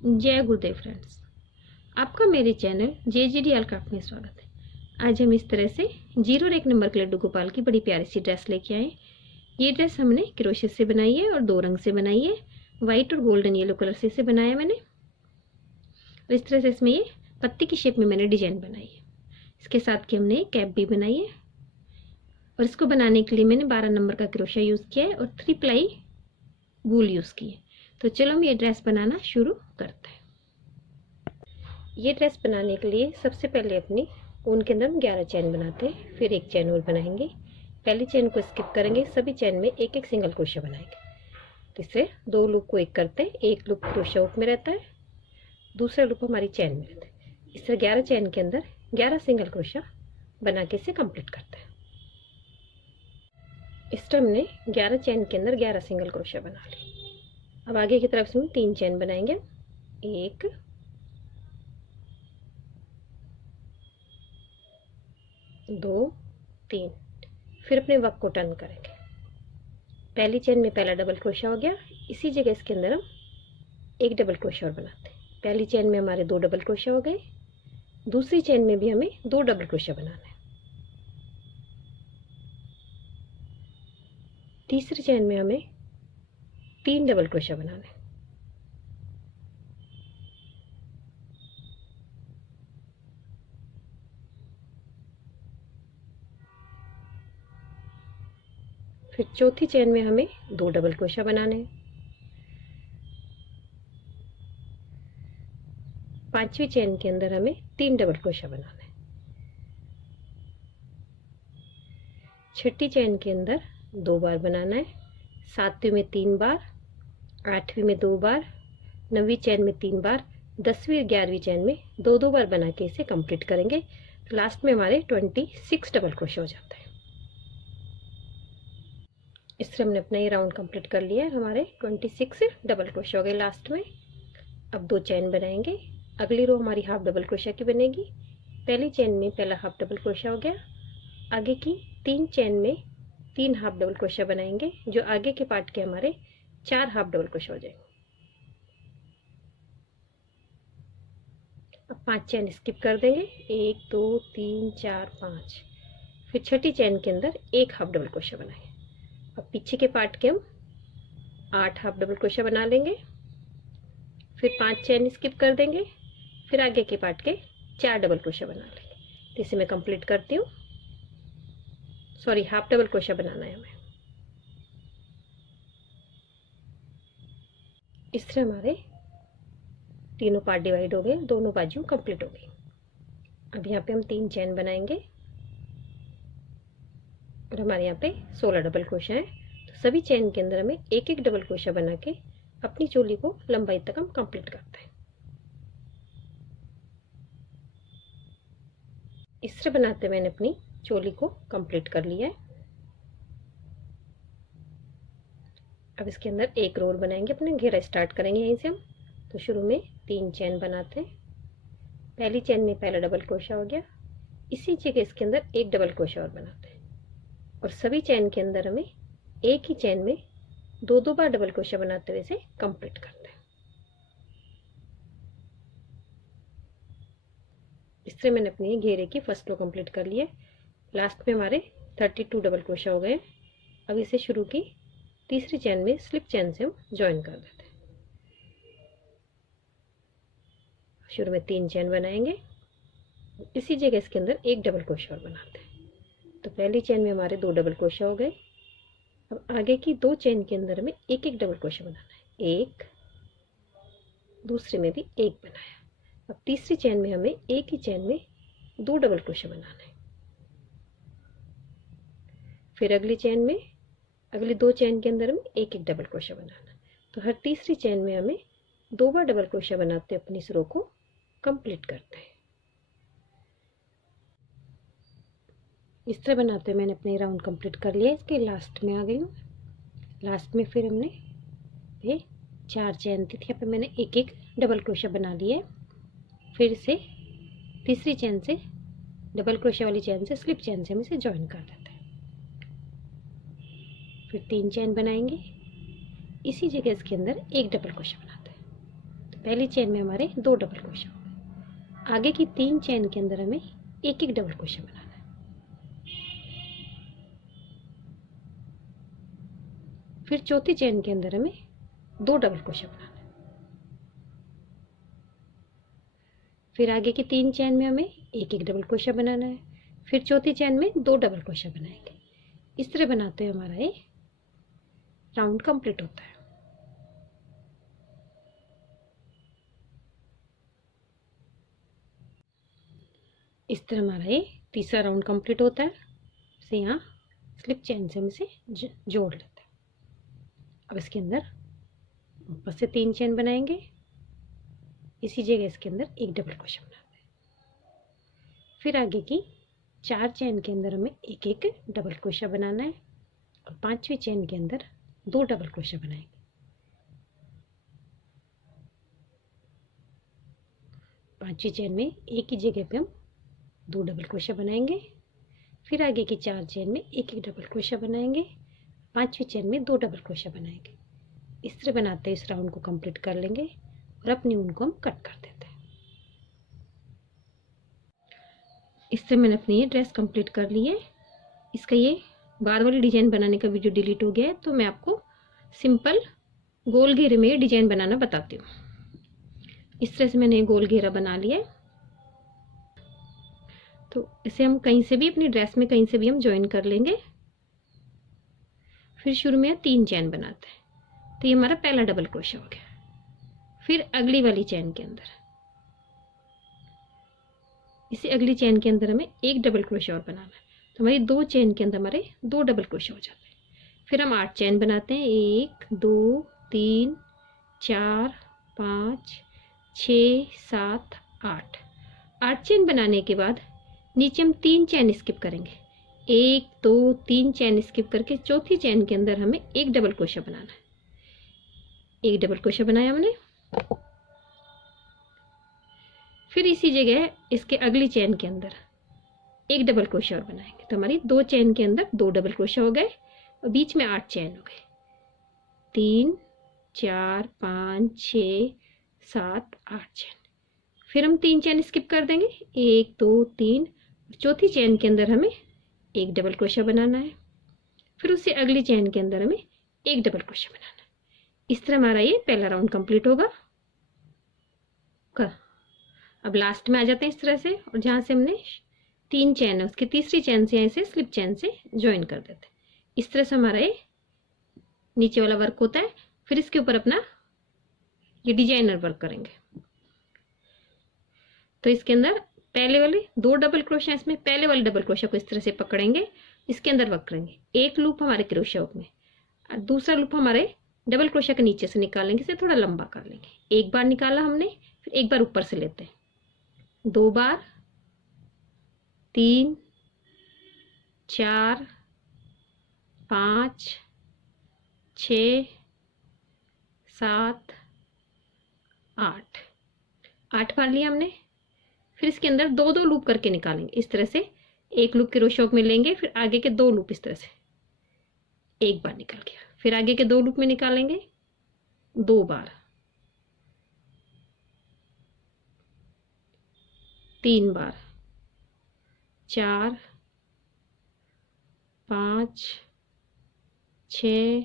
जय गुरुदेव फ्रेंड्स, आपका मेरे चैनल JGDL क्राफ्ट में स्वागत है। आज हम इस तरह से 0 और 1 नंबर के लड्डू गोपाल की बड़ी प्यारी सी ड्रेस लेके आए। ये ड्रेस हमने क्रोशेट से बनाई है और 2 रंग से बनाई है, वाइट और गोल्डन येलो कलर से इसे बनाया मैंने। और इस तरह से इसमें ये पत्ती की शेप में मैंने डिजाइन बनाई है। इसके साथ की हमने कैप भी बनाई है और इसको बनाने के लिए मैंने 12 नंबर का क्रोशा यूज़ किया है और 3 प्लाई वूल यूज़ की है। तो चलो हम ये ड्रेस बनाना शुरू करते हैं। ये ड्रेस बनाने के लिए सबसे पहले अपनी ऊन के अंदर हम 11 चैन बनाते हैं, फिर एक चैन और बनाएंगे। पहली चैन को स्किप करेंगे, सभी चैन में एक एक सिंगल क्रोशा बनाएंगे। इससे 2 लूप को एक करते हैं, एक लूप क्रोशा हुक में रहता है, दूसरा लूप हमारी चैन में रहता है। इस तरह 11 चैन के अंदर 11 सिंगल क्रोशा बना के इसे कंप्लीट करते हैं। इस टाइम हमने 11 चैन के अंदर 11 सिंगल क्रोशा बना ली। अब आगे की तरफ से हम 3 चैन बनाएंगे, 1 2 3। फिर अपने वर्क को टर्न करेंगे। पहली चैन में पहला डबल क्रोशा हो गया, इसी जगह इसके अंदर हम एक डबल क्रोशा और बनाते हैं। पहली चैन में हमारे 2 डबल क्रोशा हो गए, दूसरी चैन में भी हमें 2 डबल क्रोशा बनाना है। तीसरी चैन में हमें 3 डबल क्रोशा बनाना है। फिर चौथी चैन में हमें 2 डबल क्रोशा बनाने हैं। पांचवी चैन के अंदर हमें 3 डबल क्रोशा बनाना है। छठी चैन के अंदर 2 बार बनाना है, सातवीं में 3 बार, आठवीं में 2 बार, 9वीं चैन में 3 बार, 10वीं और 11वीं चैन में 2 बार बना के इसे कंप्लीट करेंगे। तो लास्ट में हमारे 26 डबल क्रोशा हो जाता है। इस तरह हमने अपना ये राउंड कंप्लीट कर लिया है। हमारे 26 डबल क्रोशा हो गए लास्ट में। अब 2 चैन बनाएंगे। अगली रो हमारी हाफ डबल क्रोशा की बनेगी। पहली चैन में पहला हाफ डबल क्रोशा हो गया, आगे की 3 चैन में 3 हाफ डबल क्रोशा बनाएंगे, जो आगे के पार्ट के हमारे 4 हाफ डबल क्रोशा हो जाएंगे। अब 5 चैन स्किप कर देंगे, 1 2 3 4 5। फिर छठी चैन के अंदर 1 हाफ डबल क्रोशा बनाएंगे। अब पीछे के पार्ट के हम 8 हाफ डबल क्रोशा बना लेंगे। फिर 5 चैन स्किप कर देंगे, फिर आगे के पार्ट के 4 डबल क्रोशा बना लेंगे। तो इसे मैं कंप्लीट करती हूँ। सॉरी, हाफ डबल क्रोशा बनाना है हमें। इस तरह हमारे तीनों पार्ट डिवाइड हो गए, दोनों बाजू कंप्लीट हो गई। अब यहाँ पे हम 3 चैन बनाएंगे और हमारे यहाँ पे 16 डबल क्रोशा है। तो सभी चैन के अंदर हमें एक एक डबल क्रोशा बना के अपनी चोली को लंबाई तक हम कंप्लीट करते हैं। इस तरह बनाते मैंने अपनी चोली को कंप्लीट कर लिया है। अब इसके अंदर एक रो बनाएंगे, अपने घेरा स्टार्ट करेंगे यहीं से हम। तो शुरू में 3 चैन बनाते हैं। पहली चैन में पहला डबल क्रोशा हो गया, इसी जगह इसके अंदर एक डबल क्रोशा और बनाते हैं और सभी चैन के अंदर हमें एक ही चैन में 2 बार डबल क्रोशा बनाते हुए इसे कंप्लीट करते हैं। इस तरह मैंने अपनी घेरे की फर्स्ट रो कंप्लीट कर ली है। लास्ट में हमारे 32 डबल क्रोशा हो गए। अब इसे शुरू की तीसरी चैन में स्लिप चैन से हम ज्वाइन कर देते हैं। शुरू में 3 चैन बनाएंगे, इसी जगह इसके अंदर एक डबल क्रोशा और बनाते हैं। तो पहली चैन में हमारे 2 डबल क्रोशा हो गए। अब आगे की 2 चैन के अंदर हमें एक एक डबल क्रोशा बनाना है, एक, दूसरे में भी एक बनाया। अब तीसरी चैन में हमें एक ही चैन में 2 डबल क्रोशा बनाना है। फिर अगली चैन में अगली 2 चैन के अंदर हमें एक एक डबल क्रोशा बनाना है। तो हर तीसरी चैन में हमें 2 बार डबल क्रोशा बनाते अपनी इस रो को कंप्लीट करते हैं। इस तरह बनाते मैंने अपने राउंड कंप्लीट कर लिया। इसके लास्ट में आ गई हूँ। लास्ट में फिर हमने ये 4 चैन थी, यहाँ पे मैंने एक एक डबल क्रोशा बना लिया है। फिर से तीसरी चैन से डबल क्रोशा वाली चैन से स्लिप चैन से हम इसे ज्वाइन कर देते हैं। फिर 3 चैन बनाएंगे, इसी जगह इसके अंदर एक डबल क्रोशा बनाते हैं। तो पहली चेन में हमारे 2 डबल क्रोशे हो गए। आगे की 3 चेन के अंदर हमें एक एक डबल क्रोशे बनाना है। फिर चौथी चेन के अंदर हमें 2 डबल क्रोशे बनाना है। फिर आगे की 3 चेन में हमें एक एक डबल क्रोशा बनाना है। फिर चौथी चेन में 2 डबल क्रोशा बनाएंगे। इस तरह बनाते हुए हमारा ये राउंड कंप्लीट होता है। इस तरह हमारा ये तीसरा राउंड कंप्लीट होता है। इसे यहाँ स्लिप चेन से हम इसे जोड़ लेते हैं। अब इसके अंदर ऊपर से 3 चेन बनाएंगे। इसी जगह इसके अंदर एक डबल क्रोशा बनाते हैं। फिर आगे की 4 चेन के अंदर हमें एक एक डबल क्रोशा बनाना है और 5वीं चेन के अंदर 2 डबल क्रोशा बनाएंगे। 5वीं चेन में एक ही जगह पे हम 2 डबल क्रोशा बनाएंगे। फिर आगे की 4 चेन में एक एक डबल क्रोशा बनाएंगे। 5वीं चेन में 2 डबल क्रोशा बनाएंगे। इस तरह बनाते इस राउंड को कंप्लीट कर लेंगे और अपनी ऊन को हम कट कर देते हैं। इससे मैंने अपनी ये ड्रेस कंप्लीट कर ली है। इसका ये बाद वाली डिजाइन बनाने का वीडियो डिलीट हो गया है, तो मैं आपको सिंपल गोल घेरे में डिजाइन बनाना बताती हूँ। इस तरह से मैंने गोल घेरा बना लिया है। तो इसे हम कहीं से भी अपनी ड्रेस में कहीं से भी हम ज्वाइन कर लेंगे। फिर शुरू में 3 चेन बनाते हैं, तो ये हमारा पहला डबल क्रोशा हो गया। फिर अगली वाली चेन के अंदर इसे अगली चेन के अंदर हमें एक डबल क्रोशा और बनाना है, तो हमारी 2 चेन के अंदर हमारे 2 डबल क्रोशा हो जाते हैं। फिर हम 8 चेन बनाते हैं। 1 2 3 4 5 6 7 8। 8 चेन बनाने के बाद नीचे हम 3 चेन स्किप करेंगे। 1 2 3 चेन स्किप करके चौथी चेन के अंदर हमें एक डबल क्रोशा बनाना है। एक डबल क्रोशा बनाया हमने। फिर इसी जगह इसके अगली चेन के अंदर एक डबल क्रोशा और बनाएंगे, तो हमारी 2 चेन के अंदर 2 डबल क्रोशा हो गए और बीच में 8 चेन हो गए। 3 4 5 6 7 8 चेन। फिर हम 3 चेन स्किप कर देंगे। 1 2 3। चौथी चेन के अंदर हमें एक डबल क्रोशा बनाना है। फिर उससे अगली चेन के अंदर हमें एक डबल क्रोशा बनाना है। इस तरह हमारा ये पहला राउंड कंप्लीट होगा। अब लास्ट में आ जाते हैं इस तरह से, और जहाँ से हमने 3 चेन है उसकी तीसरी चेन से ऐसे स्लिप चेन से ज्वाइन कर देते हैं। इस तरह से हमारा ये नीचे वाला वर्क होता है। फिर इसके ऊपर अपना ये डिजाइनर वर्क करेंगे। तो इसके अंदर पहले वाले 2 डबल क्रोशा, इसमें पहले वाले डबल क्रोशा को इस तरह से पकड़ेंगे, इसके अंदर वर्क करेंगे। एक लूप हमारे क्रोशा हुक में और दूसरा लूप हमारे डबल क्रोशा के नीचे से निकालेंगे, इसे थोड़ा लंबा कर लेंगे। एक बार निकाला हमने, फिर एक बार ऊपर से लेते हैं। 2 बार, 3 4 5 6 7 8। 8 बार लिया हमने। फिर इसके अंदर 2 लूप करके निकालेंगे। इस तरह से एक लूप क्रोशा हुक में लेंगे, फिर आगे के 2 लूप इस तरह से एक बार निकल गया। फिर आगे के 2 लूप में निकालेंगे 2 बार, 3 बार, 4 5 6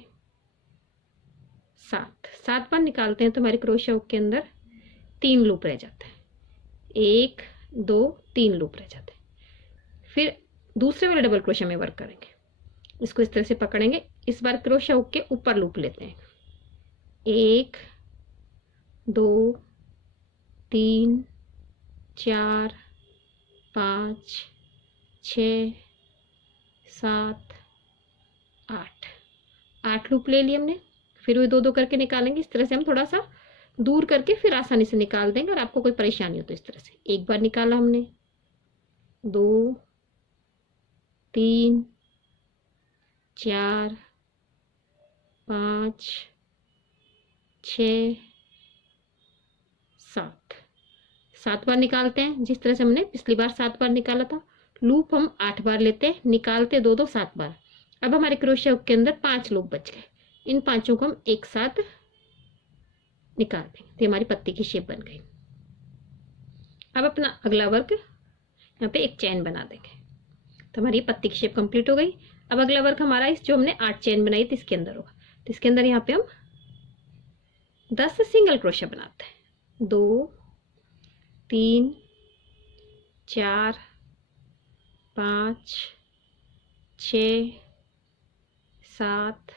7। 7 बार निकालते हैं तो हमारे क्रोशा हुक के अंदर 3 लूप रह जाते हैं। 1 2 3 लूप रह जाते हैं। फिर दूसरे वाले डबल क्रोशा में वर्क करेंगे। इसको इस तरह से पकड़ेंगे। इस बार क्रोशा हुक के ऊपर लूप लेते हैं। 1 2 3 4 5 6 7 8। 8 लूप ले लिए हमने। फिर वो 2 करके निकालेंगे। इस तरह से हम थोड़ा सा दूर करके फिर आसानी से निकाल देंगे और आपको कोई परेशानी हो तो इस तरह से एक बार निकाला हमने, 2 3 4 5 6 7। 7 बार निकालते हैं जिस तरह से हमने पिछली बार 7 बार निकाला था। लूप हम 8 बार लेते हैं, निकालते 2 7 बार। अब हमारे क्रोशा हुक के अंदर 5 लूप बच गए। इन 5 को हम एक साथ निकाल देंगे। तो हमारी पत्ती की शेप बन गई। अब अपना अगला वर्क यहाँ पे एक चैन बना देंगे। तो हमारी पत्ती की शेप कंप्लीट हो गई। अब अगला वर्क हमारा इस जो हमने 8 चैन बनाई थी इसके अंदर होगा। तो इसके अंदर यहाँ पे हम 10 सिंगल क्रोशा बनाते हैं। 2 3 4 5 6 7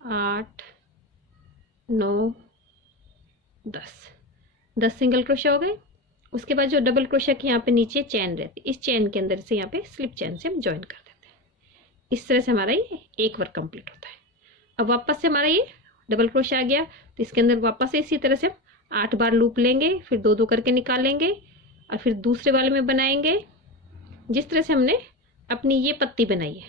8 9 10 सिंगल क्रोशा हो गए। उसके बाद जो डबल क्रोशा की यहाँ पे नीचे चैन रहती है, इस चैन के अंदर से यहाँ पे स्लिप चैन से हम ज्वाइन कर देते हैं। इस तरह से हमारा ये एक वर्क कंप्लीट होता है। अब वापस से हमारा ये डबल क्रोशा आ गया, तो इसके अंदर वापस से इसी तरह से हम 8 बार लूप लेंगे, फिर 2 करके निकालेंगे और फिर दूसरे वाले में बनाएंगे। जिस तरह से हमने अपनी ये पत्ती बनाई है,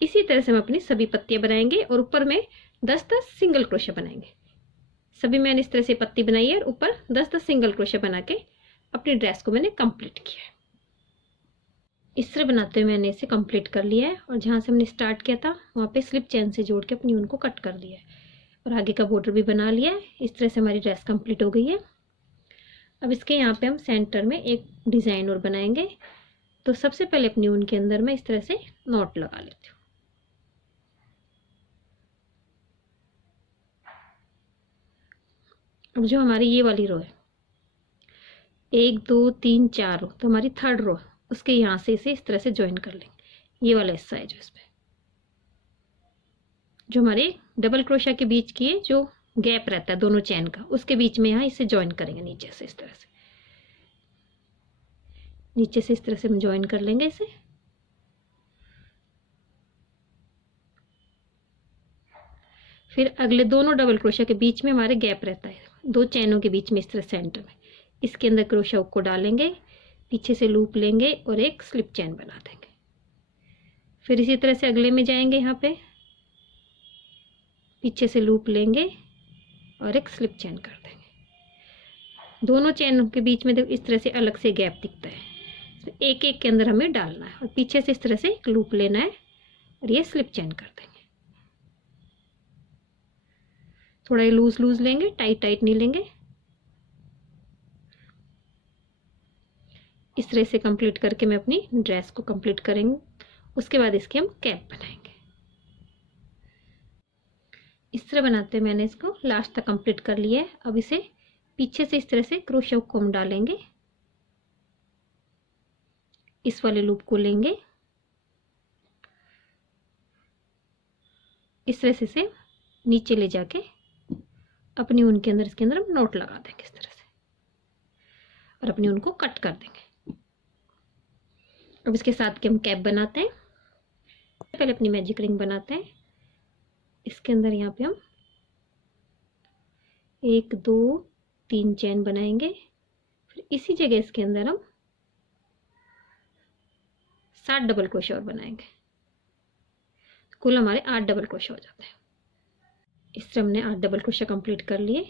इसी तरह से हम अपनी सभी पत्तियां बनाएंगे और ऊपर में 10 सिंगल क्रोशा बनाएंगे। सभी मैंने इस तरह से पत्ती बनाई है और ऊपर 10 सिंगल क्रोशा बना के अपनी ड्रेस को मैंने कंप्लीट किया है। इस तरह बनाते हुए मैंने इसे कंप्लीट कर लिया है और जहाँ से हमने स्टार्ट किया था वहाँ पे स्लिप चैन से जोड़ के अपनी ऊन को कट कर दिया है और आगे का बॉर्डर भी बना लिया है। इस तरह से हमारी ड्रेस कंप्लीट हो गई है। अब इसके यहाँ पे हम सेंटर में एक डिज़ाइन और बनाएंगे। तो सबसे पहले अपनी ऊन के अंदर मैं इस तरह से नॉट लगा लेती हूँ। अब जो हमारी ये वाली रो है, 1 2 3 4 रो, तो हमारी थर्ड रो उसके यहाँ से इसे इस तरह से ज्वाइन कर लेंगे। ये वाला हिस्सा है जो इसमें जो हमारे डबल क्रोशा के बीच की है, जो गैप रहता है दोनों चैन का, उसके बीच में यहाँ इसे ज्वाइन करेंगे नीचे से इस तरह से। नीचे से इस तरह से हम ज्वाइन कर लेंगे इसे। फिर अगले दोनों डबल क्रोशा के बीच में हमारे गैप रहता है, 2 चैनों के बीच में इस तरह सेंटर में, इसके अंदर क्रोशा हुक को डालेंगे, पीछे से लूप लेंगे और एक स्लिप चैन बना देंगे। फिर इसी तरह से अगले में जाएंगे, यहाँ पे पीछे से लूप लेंगे और एक स्लिप चैन कर देंगे। दोनों चैनों के बीच में देखो इस तरह से अलग से गैप दिखता है, एक एक के अंदर हमें डालना है और पीछे से इस तरह से एक लूप लेना है और ये स्लिप चैन कर देंगे। थोड़ा ये लूज लूज लेंगे, टाइट टाइट नहीं लेंगे। इस तरह से कंप्लीट करके मैं अपनी ड्रेस को कंप्लीट करेंगे। उसके बाद इसकी हम कैप बनाएंगे। इस तरह बनाते हैं मैंने इसको लास्ट तक कंप्लीट कर लिया है। अब इसे पीछे से इस तरह से क्रोशा हुक को हम डालेंगे, इस वाले लूप को लेंगे, इस तरह से इसे नीचे ले जाके अपनी ऊन के अंदर इसके अंदर हम नोट लगा देंगे इस तरह से और अपनी ऊन को कट कर देंगे। अब इसके साथ के हम कैप बनाते हैं। पहले अपनी मैजिक रिंग बनाते हैं। इसके अंदर यहाँ पे हम 1 2 3 चैन बनाएंगे। फिर इसी जगह इसके अंदर हम 7 डबल क्रोशा और बनाएंगे। कुल हमारे 8 डबल क्रोशा हो जाते हैं। इस तरह हमने 8 डबल क्रोशा कंप्लीट कर लिए।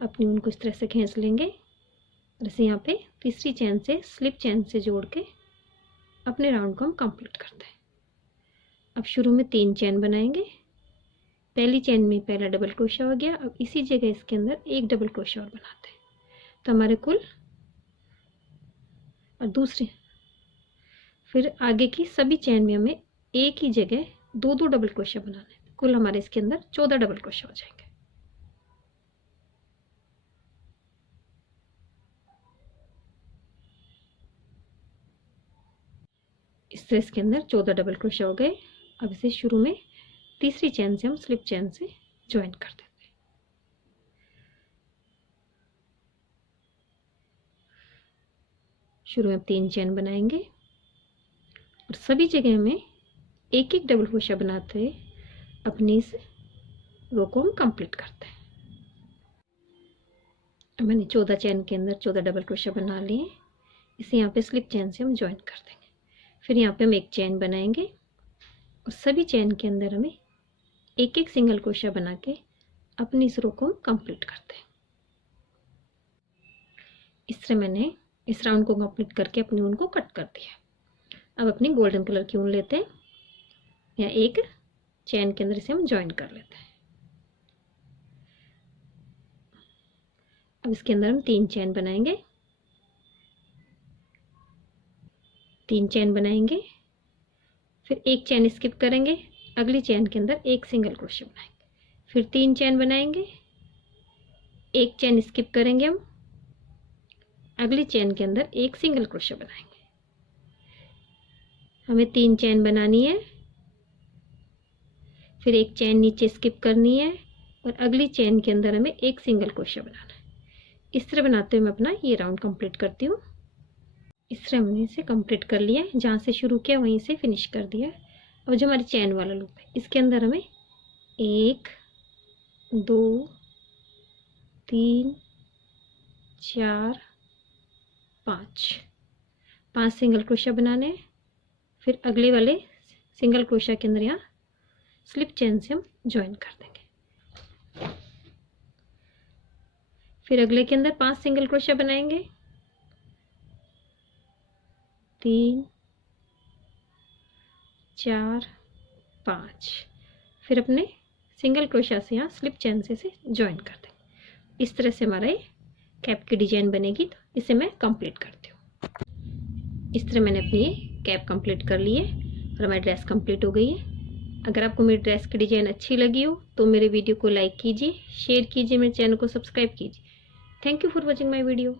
अपनी ऊन को इस तरह से खींच लेंगे और इसे यहाँ पे तीसरी चैन से स्लिप चैन से जोड़ के अपने राउंड को हम कंप्लीट करते हैं। अब शुरू में 3 चैन बनाएंगे। पहली चैन में पहला डबल क्रोशा हो गया। अब इसी जगह इसके अंदर 1 डबल क्रोशा और बनाते हैं, तो हमारे कुल और दूसरी फिर आगे की सभी चैन में हमें एक ही जगह 2 डबल क्रोशा बनाने हैं। कुल हमारे इसके अंदर 14 डबल क्रोशा हो जाएंगे। इस तरह इसके अंदर 14 डबल क्रोशा हो गए। अब इसे शुरू में तीसरी चैन से हम स्लिप चैन से ज्वाइन कर देते हैं। शुरू में 3 चैन बनाएंगे और सभी जगह हमें एक एक डबल क्रोशा बनाते हुए अपनी इस रो को हम कंप्लीट करते हैं। मैंने 14 चैन के अंदर 14 डबल क्रोशा बना लिए। इसे यहाँ पे स्लिप चैन से हम ज्वाइन कर देंगे। फिर यहाँ पे हम एक चैन बनाएंगे और सभी चैन के अंदर हमें एक एक सिंगल क्रोशा बना के अपनी इस रो को हम कंप्लीट करते हैं। इस तरह मैंने इस राउंड को कंप्लीट करके अपनी ऊन को कट कर दिया। अब अपनी गोल्डन कलर की ऊन लेते हैं, या एक चैन के अंदर इसे हम ज्वाइन कर लेते हैं। अब इसके अंदर हम 3 चैन बनाएंगे, 3 चैन बनाएंगे, फिर एक चैन स्किप करेंगे, अगली चैन के अंदर एक सिंगल क्रोशे बनाएंगे, फिर 3 चैन बनाएंगे, एक चैन स्किप करेंगे हम, अगली चैन के अंदर एक सिंगल क्रोशे बनाएंगे। हमें 3 चैन बनानी है, फिर एक चैन नीचे स्किप करनी है और अगली चैन के अंदर हमें एक सिंगल क्रोशे बनाना है। इस तरह बनाते हुए मैं अपना ये राउंड कंप्लीट करती हूँ। इस तरह हमने इसे कंप्लीट कर लिया है, जहाँ से शुरू किया वहीं से फिनिश कर दिया है। अब जो हमारी चैन वाला लूप है इसके अंदर हमें 1 2 3 4 5 सिंगल क्रोशा बनाने हैं, फिर अगले वाले सिंगल क्रोशा के अंदर यहाँ स्लिप चेन से हम ज्वाइन कर देंगे, फिर अगले के अंदर 5 सिंगल क्रोशा बनाएंगे, 3 4 5, फिर अपने सिंगल क्रोशा से यहाँ स्लिप चेन से ज्वाइन कर देंगे। इस तरह से हमारा ये कैप की डिजाइन बनेगी। तो इसे मैं कंप्लीट करती हूँ। इस तरह मैंने अपनी ये कैप कंप्लीट कर ली है और हमारी ड्रेस कंप्लीट हो गई है। अगर आपको मेरी ड्रेस की डिजाइन अच्छी लगी हो तो मेरे वीडियो को लाइक कीजिए, शेयर कीजिए, मेरे चैनल को सब्सक्राइब कीजिए। Thank you for watching my video.